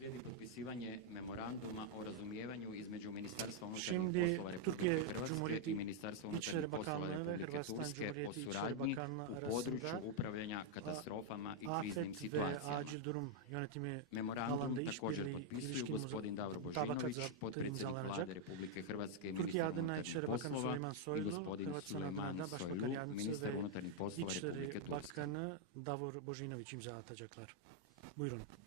Slijedi potpisivanje memoranduma o razumijevanju izmeju Ministarstva unutarnjih poslova Republike Hrvatske i Ministarstva unutarnjih poslova Republike Turske o suradnji u području upravljanja katastrofama i kriznim situacijama. Memorandum također potpisuju gospodin Davro Božinović, potpredsjednik vlade Republike Hrvatske i ministar unutarnjih poslova i gospodin Sulejman Sojlu, ministar unutarnjih poslova Republike Turske. Buyurun.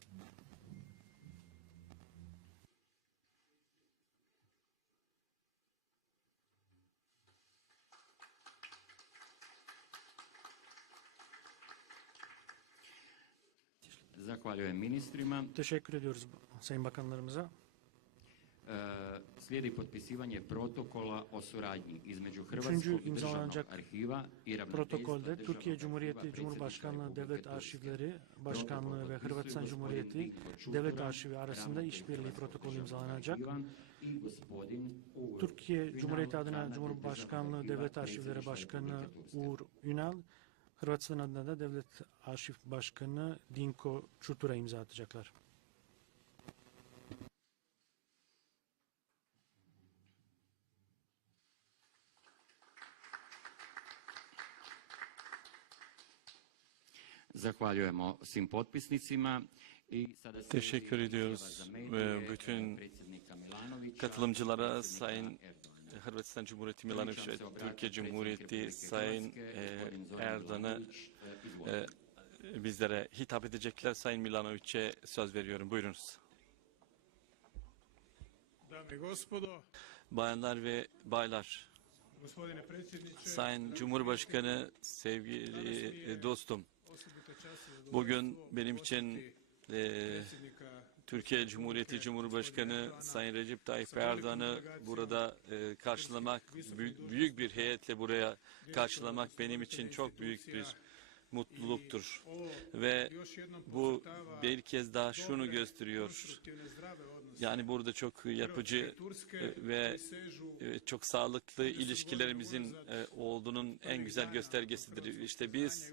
Zahvaljujem ministrima. Teşekkür ediyoruz Sayın Bakanlarımıza. E, Slijedi potpisivanje protokola o suradnji između Hrvatskog državnog arhiva i Protokolde Türkiye Cumhuriyeti Cumhurbaşkanlığı Devlet. Arşivleri Başkanlığı ve Hırvatistan Cumhuriyeti Devlet Arşivi arasında işbirliği protokolü imzalanacak. Türkiye Cumhuriyeti adına Cumhurbaşkanlığı Devlet Arşivleri Başkanı. Uğur Ünal, Hırvatistan adına da Devlet Arşiv Başkanı Dinko Çutura imza atacaklar. Zahvaljujemo svim potpisnicima i sada Teşekkür ediyoruz bütün katılımcılara Sayın. Hırvatistan Cumhuriyeti Milanović ve Türkiye Cumhuriyeti Sayın e, Erdoğan'ı e, bizlere hitap edecekler. Sayın Milanović'e söz veriyorum. Buyurunuz. Bayanlar ve baylar, Sayın Cumhurbaşkanı, sevgili e, dostum, bugün benim için e, Türkiye Cumhuriyeti Cumhurbaşkanı Sayın Recep Tayyip Erdoğan'ı burada e, karşılamak, büyük, büyük bir heyetle buraya karşılamak benim için çok büyük bir mutluluktur. Ovo Ve bu bir kez daha şunu gösteriyor. Yani burada çok yapıcı e, ve e, çok sağlıklı ilişkilerimizin e, olduğunun en güzel göstergesidir. İşte biz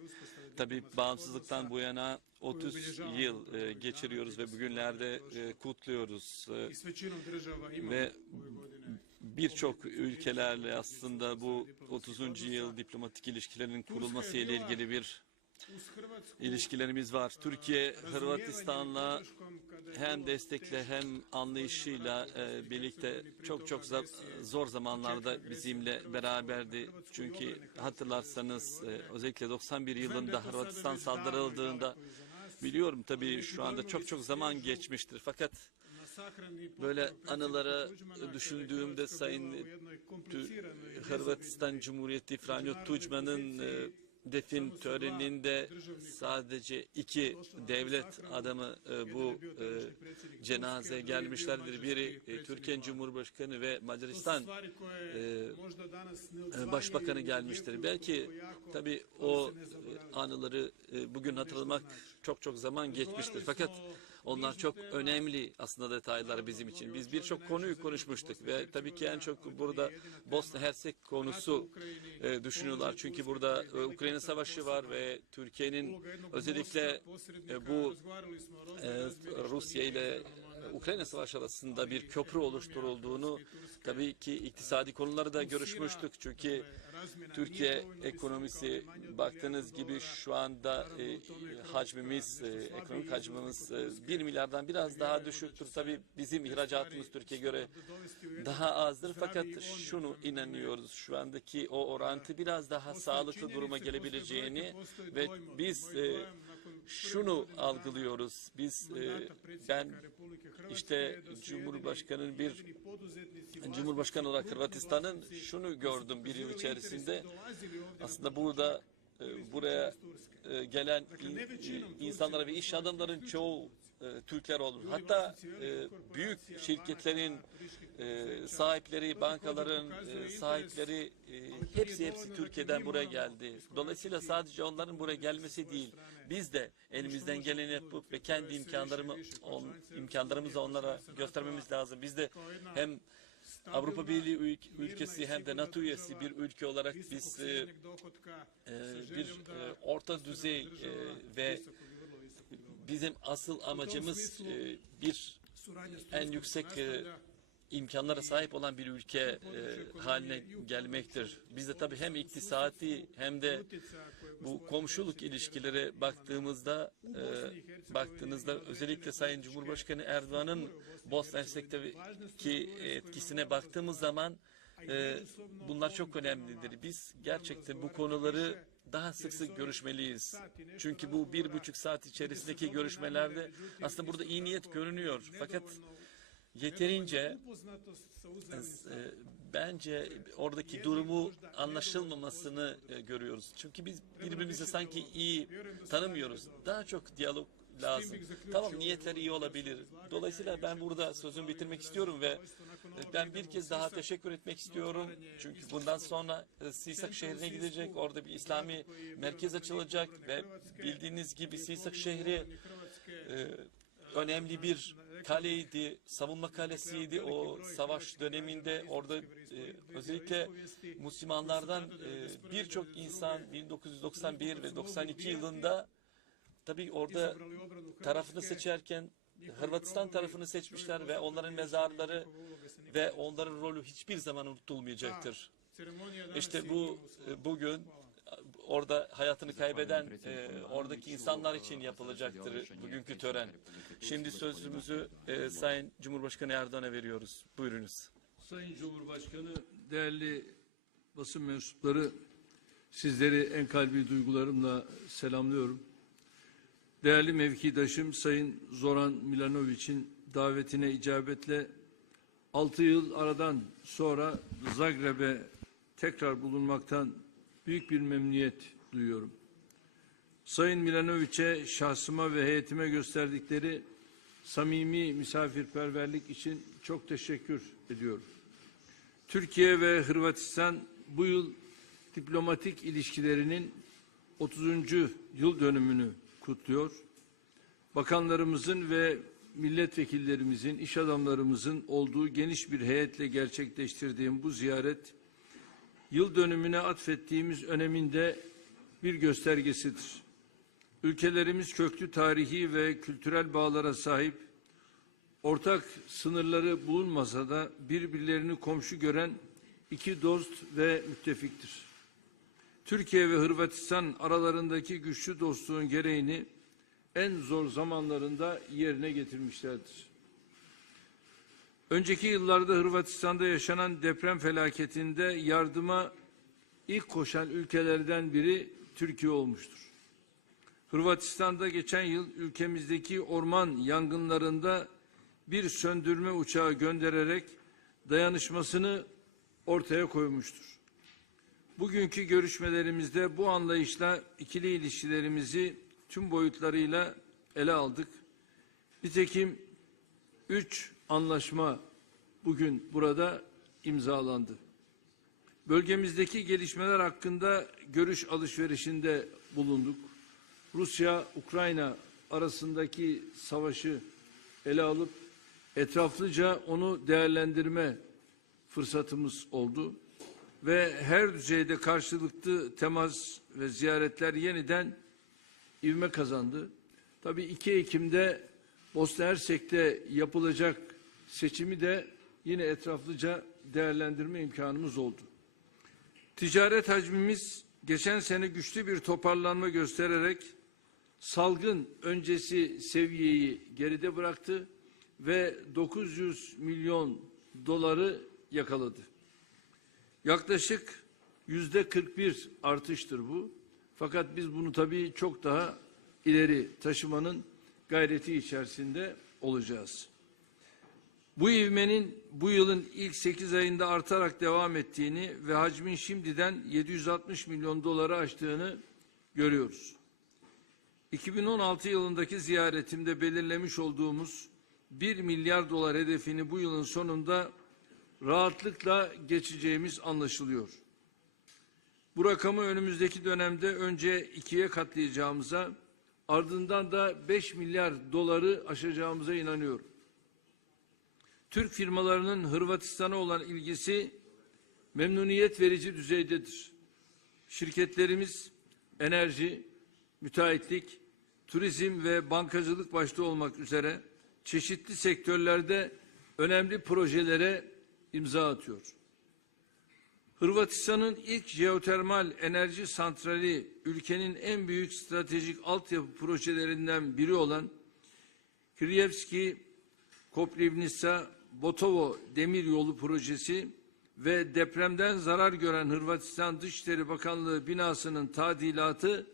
tabii bağımsızlıktan bu yana 30 yıl e, geçiriyoruz ve bugünlerde e, kutluyoruz. E, ve birçok ülkelerle aslında bu 30. yıl diplomatik ilişkilerin kurulması ile ilgili bir ilişkilerimiz var. Türkiye Hırvatistan'la hem destekle hem anlayışıyla e, birlikte çok çok zor zamanlarda bizimle beraberdi. Çünkü hatırlarsanız e, özellikle 91 yılında Hırvatistan saldırıldığında biliyorum tabii şu anda çok çok zaman geçmiştir. Fakat böyle je düşündüğümde Sayın Hırvatistan Cumhuriyeti Franjo Tuđman'ın e, defin töreninde sadece iki devlet adamı e, bu e, cenazeye gelmişlerdir. Biri e, Türkiye Cumhurbaşkanı ve Macaristan e, başbakanı gelmiştir. Belki ali o anıları bugün hatırlamak çok çok zaman geçmiştir. Fakat onlar çok önemli aslında detaylar bizim için. Biz birçok konuyu konuşmuştuk ve tabii ki en çok burada Bosna Hersek konusu e, düşünüyorlar. Çünkü burada e, Ukrayna Savaşı var ve Türkiye'nin özellikle e, bu e, Rusya ile e, Ukrayna Savaşı arasında bir köprü oluşturulduğunu tabii ki iktisadi konuları da görüşmüştük. Çünkü Türkiye ekonomisi baktığınız gibi şu anda e, hacmimiz, e, ekonomik hacmimiz e, 1 milyardan biraz daha düşüktür. Tabii bizim ihracatımız Türkiye'ye göre daha azdır. Fakat şunu inanıyoruz şu andaki o orantı biraz daha sağlıklı duruma gelebileceğini ve biz e, şunu algılıyoruz. Biz e, ben işte Cumhurbaşkanı'nın bir Cumhurbaşkanı olarak Hırvatistan'ın şunu gördüm bir yıl içerisinde. Aslında burada e, buraya e, gelen in- insanlara ve iş adamların çoğu e, Türkler oldu. Hatta büyük şirketlerin sahipleri, bankaların sahipleri hepsi hepsi Türkiye'den buraya geldi. Dolayısıyla sadece onların buraya gelmesi değil, biz de elimizden geleni yapıp ve kendi imkanlarımı imkanlarımızı onlara göstermemiz lazım. Biz de hem Avrupa Birliği ül- ülkesi hem de NATO üyesi bir ülke olarak biz e, e, bir e, orta düzey e, ve bizim asıl amacımız e, bir en yüksek e, imkanlara sahip olan bir ülke e, haline gelmektir. Biz de tabii hem iktisadi hem de bu komşuluk ilişkileri baktığımızda e, baktığınızda özellikle Sayın Cumhurbaşkanı Erdoğan'ın Bosna Hersek'teki etkisine baktığımız zaman e, bunlar çok önemlidir. Biz gerçekten bu konuları daha sık sık görüşmeliyiz. Çünkü bu bir buçuk saat içerisindeki görüşmelerde aslında burada iyi niyet görünüyor. Fakat yeterince e, bence oradaki durumu anlaşılmamasını e, görüyoruz. Çünkü biz birbirimizi sanki iyi tanımıyoruz. Daha çok diyalog lazım. Tamam niyetler iyi olabilir. Dolayısıyla ben burada sözümü bitirmek istiyorum ve e, ben bir kez daha teşekkür etmek istiyorum. Çünkü bundan sonra Sisak şehrine gidecek. Orada bir İslami merkez açılacak ve bildiğiniz gibi Sisak şehri e, önemli bir kaleydi, savunma kalesiydi o savaş döneminde. Orada e, özellikle Müslümanlardan e, birçok insan 1991 ve 92 yılında tabii orada tarafını seçerken Hırvatistan tarafını seçmişler ve onların mezarları ve onların rolü hiçbir zaman unutulmayacaktır. İşte bu e, bugün orada hayatını kaybeden e, oradaki insanlar için yapılacaktır bugünkü tören. Şimdi sözümüzü e, Sayın Cumhurbaşkanı Erdoğan'a veriyoruz. Buyurunuz. Sayın Cumhurbaşkanı, değerli basın mensupları, sizleri en kalbi duygularımla selamlıyorum. Değerli mevkidaşım Sayın Zoran Milanoviç'in davetine icabetle 6 yıl aradan sonra Zagreb'e tekrar bulunmaktan büyük bir memnuniyet duyuyorum. Sayın Milanoviç'e şahsıma ve heyetime gösterdikleri samimi misafirperverlik için çok teşekkür ediyorum. Türkiye ve Hırvatistan bu yıl diplomatik ilişkilerinin 30. yıl dönümünü kutluyor. Bakanlarımızın ve milletvekillerimizin, iş adamlarımızın olduğu geniş bir heyetle gerçekleştirdiğim bu ziyaret yıl dönümüne atfettiğimiz öneminde bir göstergesidir. Ülkelerimiz köklü tarihi ve kültürel bağlara sahip, ortak sınırları bulunmasa da birbirlerini komşu gören iki dost ve müttefiktir. Türkiye ve Hırvatistan aralarındaki güçlü dostluğun gereğini en zor zamanlarında yerine getirmişlerdir. Önceki yıllarda Hırvatistan'da yaşanan deprem felaketinde yardıma ilk koşan ülkelerden biri Türkiye olmuştur. Hırvatistan'da geçen yıl ülkemizdeki orman yangınlarında bir söndürme uçağı göndererek dayanışmasını ortaya koymuştur. Bugünkü görüşmelerimizde bu anlayışla ikili ilişkilerimizi tüm boyutlarıyla ele aldık. Nitekim üç anlaşma bugün burada imzalandı. Bölgemizdeki gelişmeler hakkında görüş alışverişinde bulunduk. Rusya-Ukrayna arasındaki savaşı ele alıp etraflıca onu değerlendirme fırsatımız oldu ve her düzeyde karşılıklı temas ve ziyaretler yeniden ivme kazandı. Tabii 2 Ekim'de Bosna Hersek'te yapılacak seçimi de yine etraflıca değerlendirme imkanımız oldu. Ticaret hacmimiz geçen sene güçlü bir toparlanma göstererek salgın öncesi seviyeyi geride bıraktı ve 900 milyon doları yakaladı. Yaklaşık yüzde 41 artıştır bu. Fakat biz bunu tabii çok daha ileri taşımanın gayreti içerisinde olacağız. Bu ivmenin bu yılın ilk 8 ayında artarak devam ettiğini ve hacmin şimdiden 760 milyon doları aştığını görüyoruz. 2016 yılındaki ziyaretimde belirlemiş olduğumuz 1 milyar dolar hedefini bu yılın sonunda rahatlıkla geçeceğimiz anlaşılıyor. Bu rakamı önümüzdeki dönemde önce ikiye katlayacağımıza, ardından da 5 milyar doları aşacağımıza inanıyorum. Türk firmalarının Hırvatistan'a olan ilgisi memnuniyet verici düzeydedir. Şirketlerimiz enerji, müteahhitlik, turizm ve bankacılık başta olmak üzere çeşitli sektörlerde önemli projelere imza atıyor. Hırvatistan'ın ilk jeotermal enerji santrali ülkenin en büyük stratejik altyapı projelerinden biri olan Kriyevski Koprivnica Botovo demir yolu projesi ve depremden zarar gören Hırvatistan Dışişleri Bakanlığı binasının tadilatı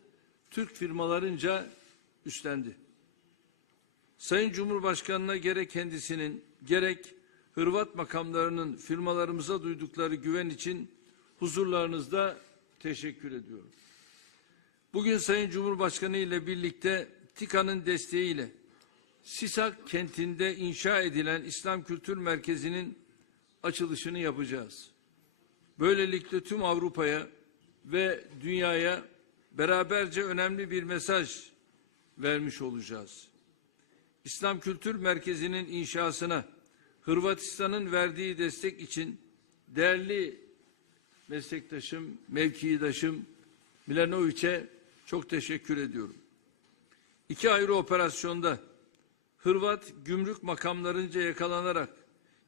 Türk firmalarınca üstlendi. Sayın Cumhurbaşkanı'na gerek kendisinin gerek Hırvat makamlarının firmalarımıza duydukları güven için huzurlarınızda teşekkür ediyorum. Bugün Sayın Cumhurbaşkanı ile birlikte TİKA'nın desteğiyle Sisak kentinde inşa edilen İslam Kültür Merkezi'nin açılışını yapacağız. Böylelikle tüm Avrupa'ya ve dünyaya beraberce önemli bir mesaj vermiş olacağız. İslam Kültür Merkezi'nin inşasına Hırvatistan'ın verdiği destek için değerli meslektaşım, mevkidaşım Milanoviç'e çok teşekkür ediyorum. İki ayrı operasyonda Hırvat gümrük makamlarınca yakalanarak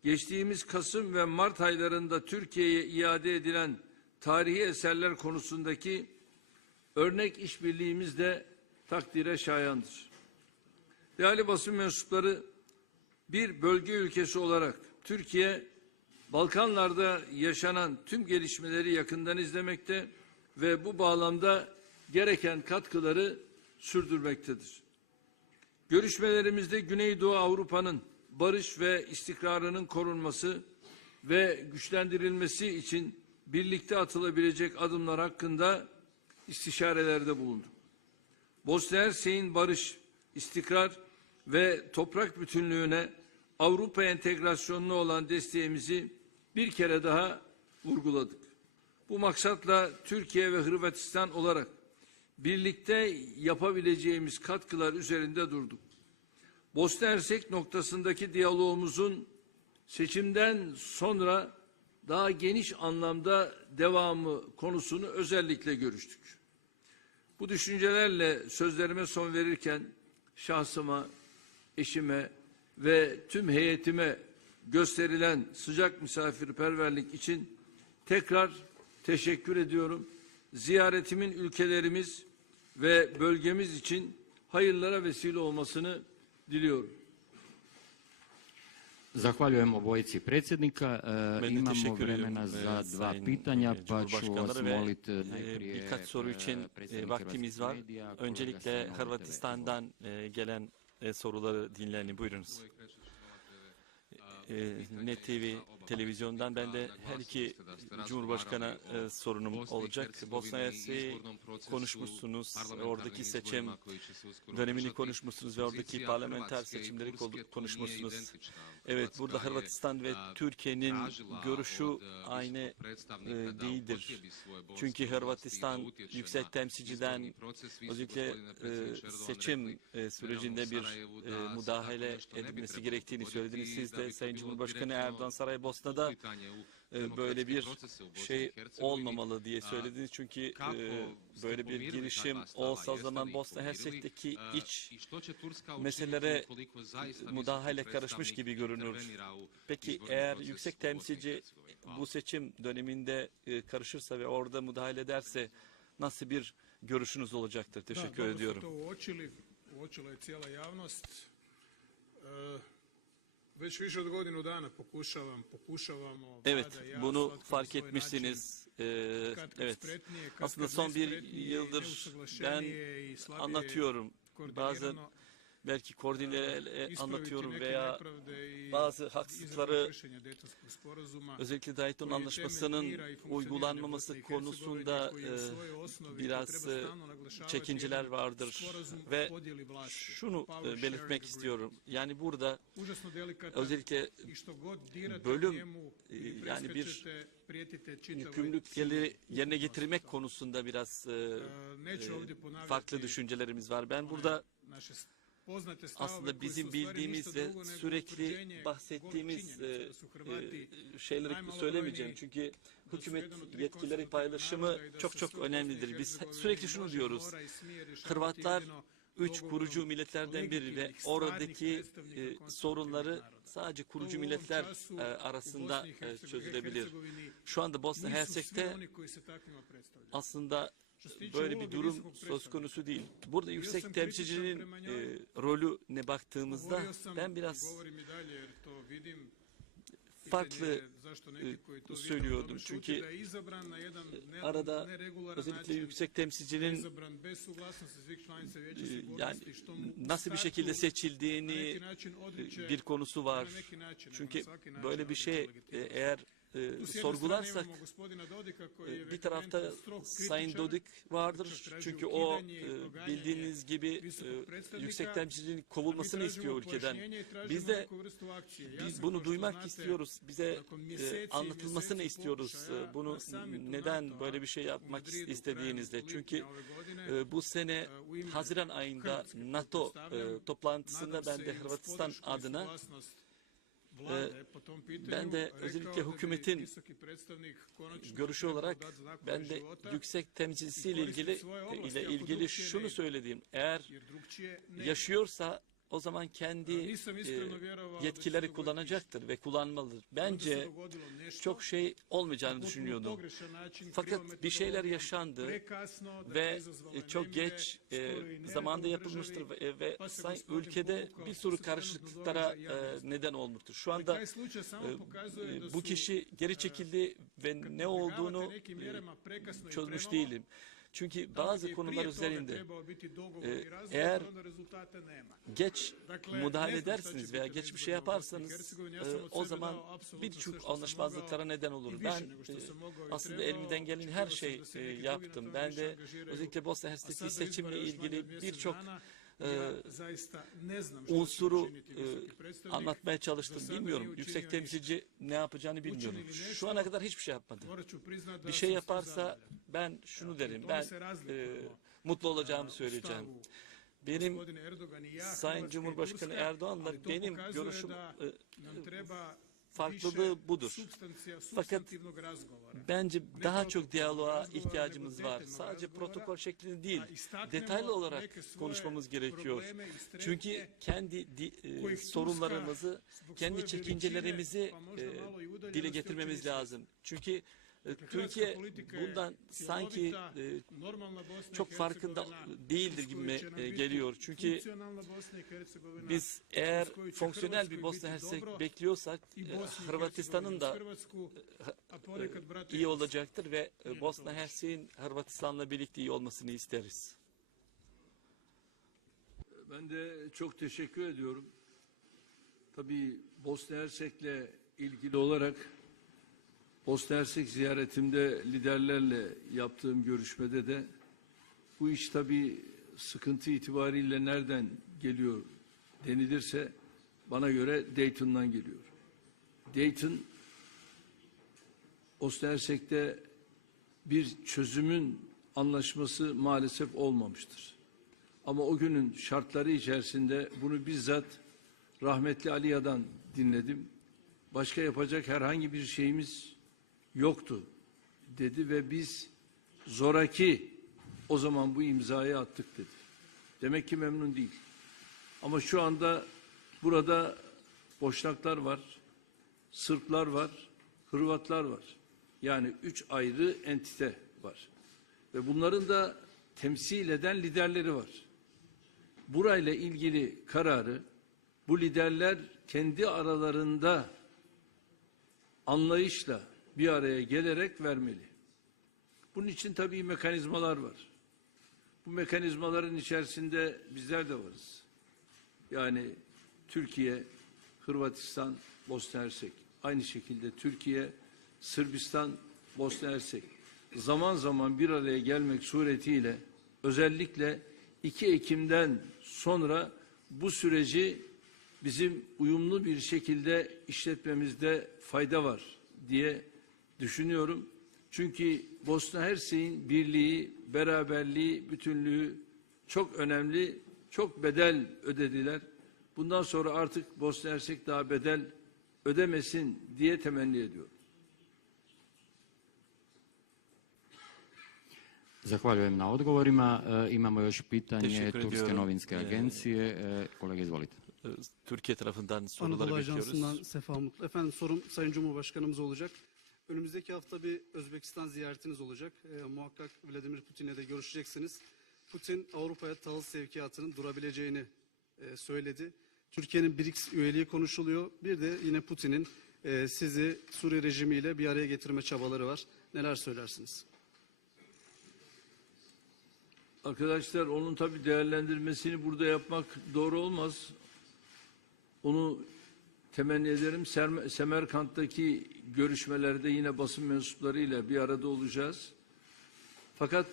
geçtiğimiz Kasım ve Mart aylarında Türkiye'ye iade edilen tarihi eserler konusundaki örnek işbirliğimiz de takdire şayandır. Değerli basın mensupları, bir bölge ülkesi olarak Türkiye, Balkanlarda yaşanan tüm gelişmeleri yakından izlemekte ve bu bağlamda gereken katkıları sürdürmektedir. Görüşmelerimizde Güneydoğu Avrupa'nın barış ve istikrarının korunması ve güçlendirilmesi için birlikte atılabilecek adımlar hakkında istişarelerde bulunduk. Bosna Hersek'in barış, istikrar ve toprak bütünlüğüne Avrupa entegrasyonuna olan desteğimizi bir kere daha vurguladık. Bu maksatla Türkiye ve Hırvatistan olarak birlikte yapabileceğimiz katkılar üzerinde durduk. Bosna Hersek noktasındaki diyalogumuzun seçimden sonra daha geniş anlamda devamı konusunu özellikle görüştük. Bu düşüncelerle sözlerime son verirken şahsıma, eşime ve tüm heyetime gösterilen sıcak misafirperverlik için tekrar teşekkür ediyorum. Ziyaretimin ülkelerimiz ve bölgemiz için hayırlara vesile olmasını diliyorum. Zahvaljujem obojici predsjednika. E, Ben de imamo vremena e, za dva pitanja, e, pa ću vas moliti najprije birkaç soru e, için vaktimiz var. Öncelikle Hırvatistan'dan e, gelen e, soruları dinleyelim. Buyurunuz. E, Net TV televizyondan ben de her iki Cumhurbaşkanı e, sorunum olacak. Bosna Hersek'i konuşmuşsunuz, oradaki seçim dönemini konuşmuşsunuz ve oradaki parlamenter seçimleri konuşmuşsunuz. Evet, burada Hırvatistan ve Türkiye'nin görüşü aynı e, değildir. Çünkü Hırvatistan yüksek temsilciden özellikle e, seçim e, sürecinde bir e, müdahale edilmesi gerektiğini söylediniz. Siz de Sayın Cumhurbaşkanı Erdoğan Saraybosna'da e, böyle bir şey olmamalı diye söylediniz. Çünkü e, böyle bir girişim olsa o zaman Bosna Hersek'teki iç meselelere müdahale karışmış gibi görünür. Peki eğer yüksek temsilci bu seçim döneminde e, karışırsa ve orada müdahale ederse nasıl bir görüşünüz olacaktır? Da, Teşekkür ediyorum. uočili, uočila je cijela javnost. E, Evet, bunu fark etmişsiniz. Ee, evet, aslında son bir yıldır ben anlatıyorum. Bazen belki koordinele ispraviti anlatıyorum veya bazı sporazuma özellikle Dayton Anlaşması'nın uygulanmaması konusunda e, biraz e, çekinceler vardır ve şunu e, belirtmek istiyorum. Yani burada özellikle bölüm, e, yani bir yükümlülükleri yerine getirmek konusunda biraz e, E, e, farklı düşüncelerimiz var. Ben burada aslında bizim bildiğimiz ve sürekli bahsettiğimiz e, e, şeyleri söylemeyeceğim. Çünkü hükümet yetkileri paylaşımı çok çok önemlidir. Biz sürekli şunu diyoruz. jedino üç kurucu milletlerden biri ve oradaki e, sorunları sadece kurucu milletler e, arasında e, çözülebilir. Şu anda Bosna Hersek'te aslında böyle bir durum söz konusu değil. Burada yüksek temsilcinin e, rolü ne baktığımızda ben biraz farklı e, söylüyordum. Çünkü e, arada özellikle yüksek temsilcinin e, yani nasıl bir şekilde seçildiğini e, bir konusu var. Çünkü böyle bir şey e, eğer e, sorgularsak e, bir tarafta Sayın Dodik vardır. Çünkü o e, bildiğiniz gibi e, yüksek temsilcinin kovulmasını istiyor ülkeden. Biz de biz bunu duymak istiyoruz. Bize e, anlatılmasını istiyoruz. E, bunu neden böyle bir şey yapmak istediğinizde. Çünkü e, bu sene Haziran ayında NATO e, toplantısında ben de Hırvatistan adına ben de özellikle hükümetin görüşü olarak ben de yüksek temsilcisiyle ilgili ile ilgili şunu söylediğim eğer yaşıyorsa o zaman kendi e, yetkileri kullanacaktır ve kullanmalıdır. Bence çok şey olmayacağını düşünüyordum. Fakat bir şeyler yaşandı ve e, çok geç e, zamanda yapılmıştır ve, ve say- ülkede bir sürü karışıklıklara e, neden olmuştur. Şu anda e, e, bu kişi geri çekildi ve ne olduğunu e, çözmüş değilim. Çünkü bazı konular üzerinde e, eğer geç müdahale edersiniz veya geç bir şey yaparsanız e, o zaman birçok anlaşmazlıklara neden olur. Ben e, aslında elimden gelen her şey e, yaptım. Ben de özellikle Bosna Hersek'teki seçimle ilgili birçok e, unsuru e, anlatmaya çalıştım. Bilmiyorum. Yüksek temsilci ne yapacağını bilmiyorum. Şu ana kadar hiçbir şey yapmadı. Bir şey yaparsa ben şunu derim. Ben e, mutlu olacağımı söyleyeceğim. Benim Sayın Cumhurbaşkanı Erdoğan'la benim görüşüm e, farklılığı budur. Fakat bence daha çok diyaloğa ihtiyacımız var. Sadece protokol şeklinde değil, detaylı olarak konuşmamız gerekiyor. Çünkü kendi di- e, sorunlarımızı, kendi çekincelerimizi e, dile getirmemiz lazım. Çünkü Türkiye bundan sanki e, çok farkında değildir gibi e, geliyor. Çünkü biz eğer fonksiyonel bir Bosna Hersek bekliyorsak e, Hırvatistan'ın da e, iyi olacaktır ve e, Bosna Hersek'in Hırvatistan'la birlikte iyi olmasını isteriz. Ben de çok teşekkür ediyorum. Tabii Bosna Hersek'le ilgili olarak Bosna Hersek ziyaretimde liderlerle yaptığım görüşmede de bu iş tabii sıkıntı itibariyle nereden geliyor denilirse bana göre Dayton'dan geliyor. Dayton Bosna Hersek'te bir çözümün anlaşması maalesef olmamıştır. Ama o günün şartları içerisinde bunu bizzat rahmetli Aliya'dan dinledim. Başka yapacak herhangi bir şeyimiz yoktu dedi ve biz zoraki o zaman bu imzayı attık dedi. Demek ki memnun değil. Ama şu anda burada Boşnaklar var, Sırplar var, Hırvatlar var. Yani üç ayrı entite var. Ve bunların da temsil eden liderleri var. Burayla ilgili kararı bu liderler kendi aralarında anlayışla bir araya gelerek vermeli. Bunun için tabii mekanizmalar var. Bu mekanizmaların içerisinde bizler de varız. Yani Türkiye, Hırvatistan, Bosna Hersek. Aynı şekilde Türkiye, Sırbistan, Bosna Hersek. Zaman zaman bir araya gelmek suretiyle özellikle 2 Ekim'den sonra bu süreci bizim uyumlu bir şekilde işletmemizde fayda var diye düşünüyorum. Çünkü Bosna Hersek'in birliği, beraberliği, bütünlüğü çok önemli, çok bedel ödediler. Bundan sonra artık Bosna Hersek daha bedel ödemesin diye temenni ediyorum. Zahvaljujem na odgovorima. E, imamo još pitanje Turske novinske E, agencije. E, kolega, izvolite. E, Türkiye tarafından soruları Anadolu bekliyoruz. Ajansı'ndan Sefa Mutlu. Efendim sorum Sayın Cumhurbaşkanımız olacak. Önümüzdeki hafta bir Özbekistan ziyaretiniz olacak. Ee, muhakkak Vladimir Putin'le de görüşeceksiniz. Putin Avrupa'ya tahıl sevkiyatının durabileceğini e, söyledi. Türkiye'nin BRICS üyeliği konuşuluyor. Bir de yine Putin'in e, sizi Suriye rejimiyle bir araya getirme çabaları var. Neler söylersiniz? Arkadaşlar onun tabii değerlendirmesini burada yapmak doğru olmaz. Onu temenni ederim. Semerkant'taki görüşmelerde yine basın mensuplarıyla bir arada olacağız. Fakat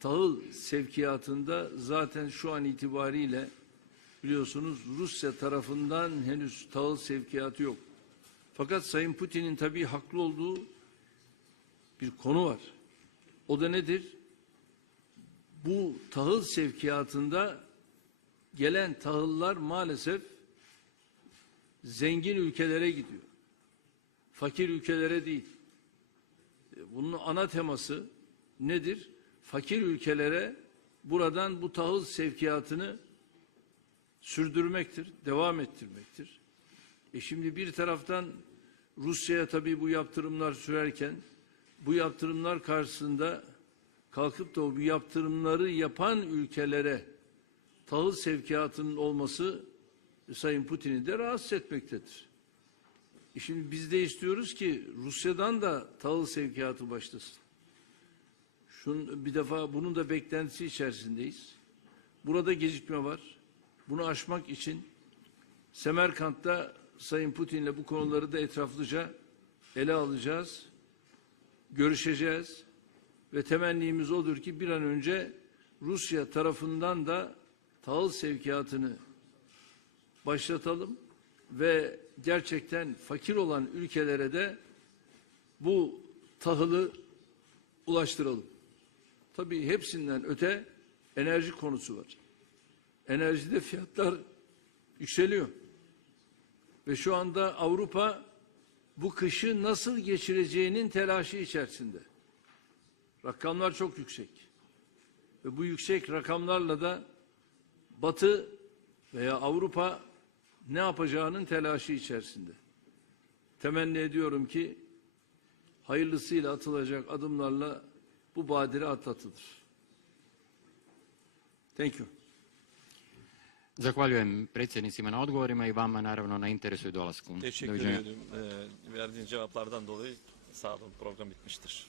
tahıl sevkiyatında zaten şu an itibariyle biliyorsunuz Rusya tarafından henüz tahıl sevkiyatı yok. Fakat Sayın Putin'in tabii haklı olduğu bir konu var. O da nedir? bu tahıl sevkiyatında gelen tahıllar maalesef zengin ülkelere gidiyor. Fakir ülkelere değil. E, Bunun ana teması nedir? Fakir ülkelere buradan bu tahıl sevkiyatını sürdürmektir, devam ettirmektir. E şimdi bir taraftan Rusya'ya tabii bu yaptırımlar sürerken bu yaptırımlar karşısında kalkıp da bu yaptırımları yapan ülkelere tahıl sevkiyatının olması Sayın Putin'i de rahatsız etmektedir. E şimdi biz de istiyoruz ki Rusya'dan da tahıl sevkiyatı başlasın. Şun, bir defa bunun da beklentisi içerisindeyiz. Burada gecikme var. Bunu aşmak için Semerkant'ta Sayın Putin'le bu konuları da etraflıca ele alacağız. Görüşeceğiz ve temennimiz odur ki bir an önce Rusya tarafından da tahıl sevkiyatını başlatalım ve gerçekten fakir olan ülkelere de bu tahılı ulaştıralım. Tabii hepsinden öte enerji konusu var. Enerjide fiyatlar yükseliyor. Ve şu anda Avrupa bu kışı nasıl geçireceğinin telaşı içerisinde. Rakamlar çok yüksek. Ve bu yüksek rakamlarla da Batı veya Avrupa ne yapacağının telaşı içerisinde. Temenni ediyorum ki hayırlısıyla atılacak adımlarla bu badire atlatılır. Thank you. Zahvaljujem predsjednicima na odgovorima i vama naravno na interesu i dolasku. Teşekkür ediyorum. E, verdiğiniz cevaplardan dolayı sağ olun program bitmiştir.